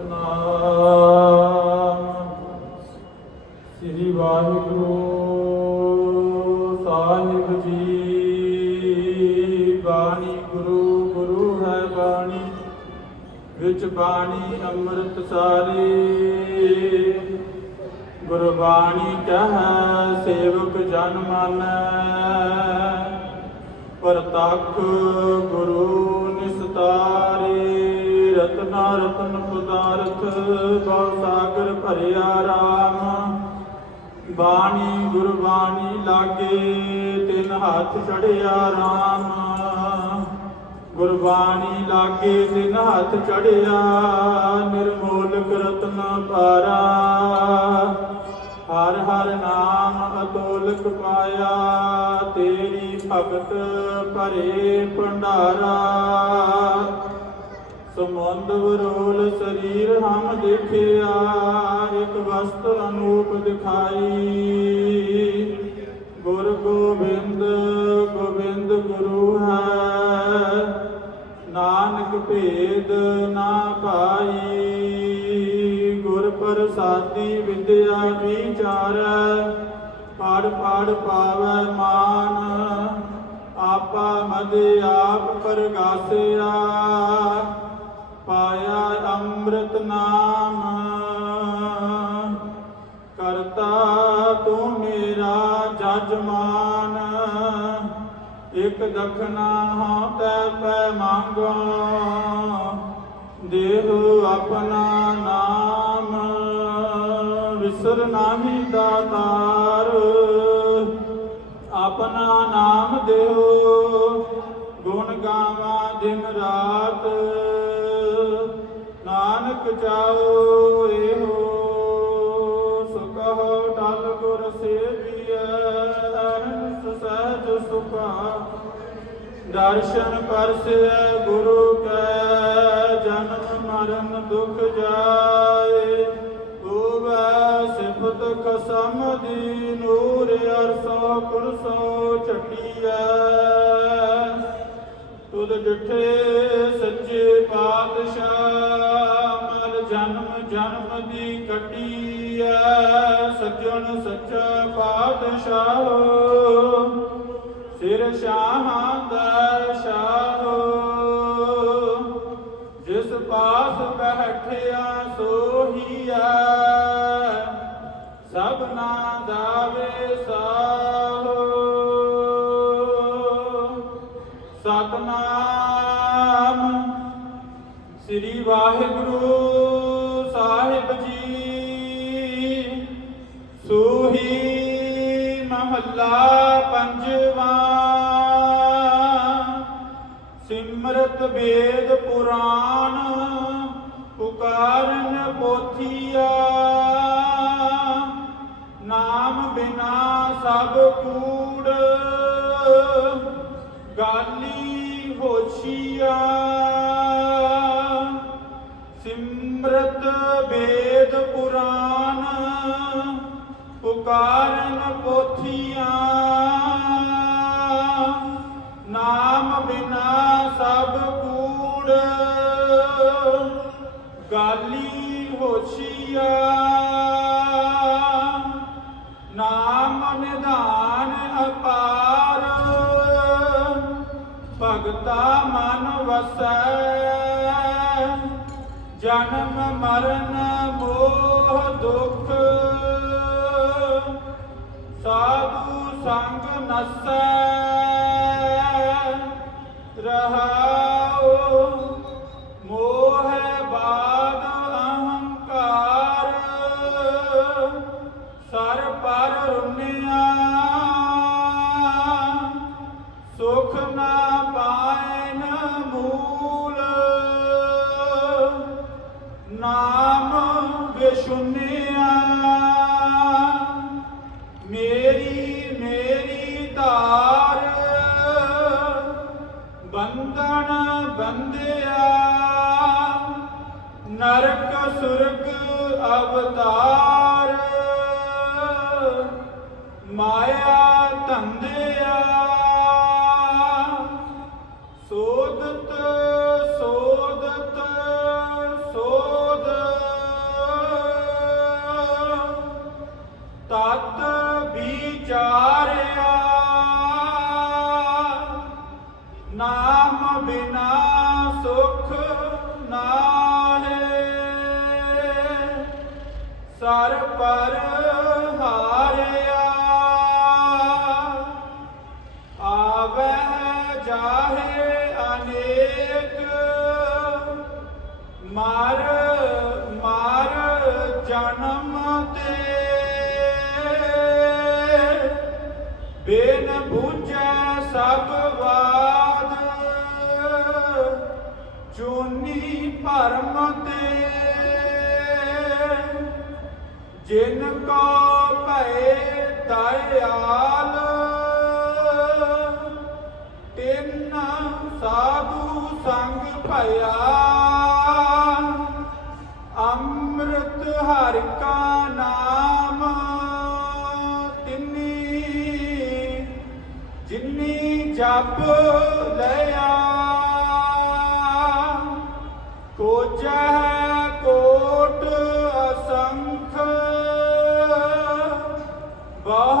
ਸਤਨਾਮ ਸ੍ਰੀ ਵਾਹਿਗੁਰੂ, ਸਾਹਿਬ ਜੀ, ਬਾਣੀ ਗੁਰੂ ਗੁਰੂ ਹੈ ਬਾਣੀ, ਵਿੱਚ ਬਾਣੀ ਅੰਮ੍ਰਿਤ ਸਾਰੀ। ਗੁਰਬਾਣੀ ਕਹੈ, ਸੇਵਕ ਜਨ ਮਾਨੈ। ਪ੍ਰਤੱਖ ਗੁਰੂ ਨਿਸਤਾਰੇ, ਰਤਨਾ ਰਤਨ ਪਦਾਰਥ ਬਹੁ ਸਾਗਰ ਭਰਿਆ ਰਾਮ। ਬਾਣੀ, ਗੁਰਬਾਣੀ ਲਾਗੇ, ਤਿਨ ਹੱਥ ਚੜਿਆ ਰਾਮ। ਗੁਰਬਾਣੀ ਲਾਗੇ, ਤਿਨ ਹੱਥ ਚੜਿਆ ਨਿਰਮੋਲਕ ਰਤਨ ਪਾਰਾ ਹਰ ਹਰ ਨਾਮ ਅਤੋਲਕ ਪਾਇਆ, ਤੇਰੀ ਭਗਤ ਭਰੇ ਭੰਡਾਰਾ। ਸਮੁੰਦ ਵਰੋਲ ਸਰੀਰ ਹਮ ਦੇਖਿਆ, ਇੱਕ ਵਸਤ ਅਨੂਪ ਦਿਖਾਈ। ਗੁਰ ਗੋਬਿੰਦ ਗੋਬਿੰਦ ਗੁਰੂ ਹੈ, ਨਾਨਕ ਭੇਦ ਨਾ ਪਾਈ। ਗੁਰ ਪ੍ਰਸਾਦੀ ਵਿਦਿਆ ਵਿਚਾਰੈ ਪੜ ਪੜ ਪਾਵੈ ਮਾਨ। ਆਪਾ ਮਦ ਆਪ ਪ੍ਰਗਾਸਿਆ। ਪਾਇਆ ਅੰਮ੍ਰਿਤ ਨਾਮ। ਕਰਤਾ ਤੂੰ ਮੇਰਾ ਜਜਮਾਨ। ਇਕ ਦਖਨਾ ਹਾਂ ਤੈ ਪੈ ਮੰਗੋ ਦੇਹ ਆਪਣਾ ਨਾਮ। ਵਿਸਰ ਨਾਹੀ ਦਾਤਾਰ ਆਪਣਾ ਨਾਮ ਦਿਓ ਗੁਣ ਗਾਵਾਂ ਦਿਨ ਰਾਤ। ਨਾਨਕ ਚਾਓ ਇਹੋ ਸੁਖੋ ਟਲ ਗੁਰ ਸੇਵੀਐ ਸਹਿਜ ਸੁਖਾ ਦਰਸ਼ਨ ਪਰਸੈ ਗੁਰੂ ਕੈ, ਜਨਮ ਮਰਨ ਦੁਖ ਜਾਏ। ਹੋਵੈ ਸਿਫਤ ਕਸਮ ਦੀ ਨੂਰ ਅਰਸੋ ਕੁਰਸੋ ਛਟੀਐ ਤੁਧ ਡਿਠੇ ਸੱਚੇ ਪਾਤਸ਼ਾਹ। ਜਨਮ ਜਨਮ ਦੀ ਕੱਟੀਐ ਸੱਜਣ ਸੱਚਾ ਪਾਤਸ਼ਾਹ। ਸਿਰ ਸ਼ਾਹਾਂ ਦਾ ਸ਼ਾਹ ਜਿਸ ਪਾਸ ਬੈਠਿਆ ਸੋਹੀਆ ਸਭਨਾ ਦਾਵੇ ਸਾਹੋ ਸਤਨਾਮ ਸ੍ਰੀ ਵਾਹਿਗੁਰੂ ਸੂਹੀ ਮਹੱਲਾ ਪੰਜਵਾਂ। ਸਿਮਰਤ ਵੇਦ ਪੁਰਾਣ ਪੁਕਾਰਨ ਪੋਥੀਆ। ਨਾਮ ਬਿਨਾ ਸਭ ਕੂੜ ਗਾਲੀ ਹੋਛੀਆ। ਸਿਮਰਤ ਵੇਦ ਪੁਰਾਨ ਪੁਕਾਰਨ ਪੋਥੀਆਂ, ਨਾਮ ਬਿਨਾ ਸਭ ਕੂੜ, ਗਾਲੀ ਹੋਛੀਆ ਨਾਮ ਨਿਧਾਨ ਅਪਾਰ, ਭਗਤਾ ਮਨ ਵਸੈ, ਜਨਮ ਮਰਨ ਮੋਹ ਦੁਖ ਸਾਧੂ ਸੰਗ ਨਸੈ, ਰਹਾਉ, ਮੋਹ ਬਾਦ ਅਹੰਕਾਰ, ਸਰ ਪਰ ਰੁਨਿਆ, ਸੁਖ ਨਾ ਪਾਇਨ ਮੂਲ, ਨਾਮ ਵਿਸ਼ੁਨਿਆ ਅਵਤਾਰ। ਮਾਇਆ ਧੰਦਿਆ ਕਰ ਪਰ ਹਾਰਿਆ। ਆਵੈ ਜਾਹੇ ਅਨੇਕ, ਮਾਰ ਮਾਰ ਜਨਮ ਤੇ। ਬਿਨ ਬੁਝੈ ਸਭ ਬਾਦ ਚੂਨੀ ਭਰਮ ਤੇ। ਜਿਨ ਕੋ ਭਏ ਦਇਆਲ ਤਿੰਨ ਸਾਧੂ ਸੰਗ ਭਇਆ। बहुत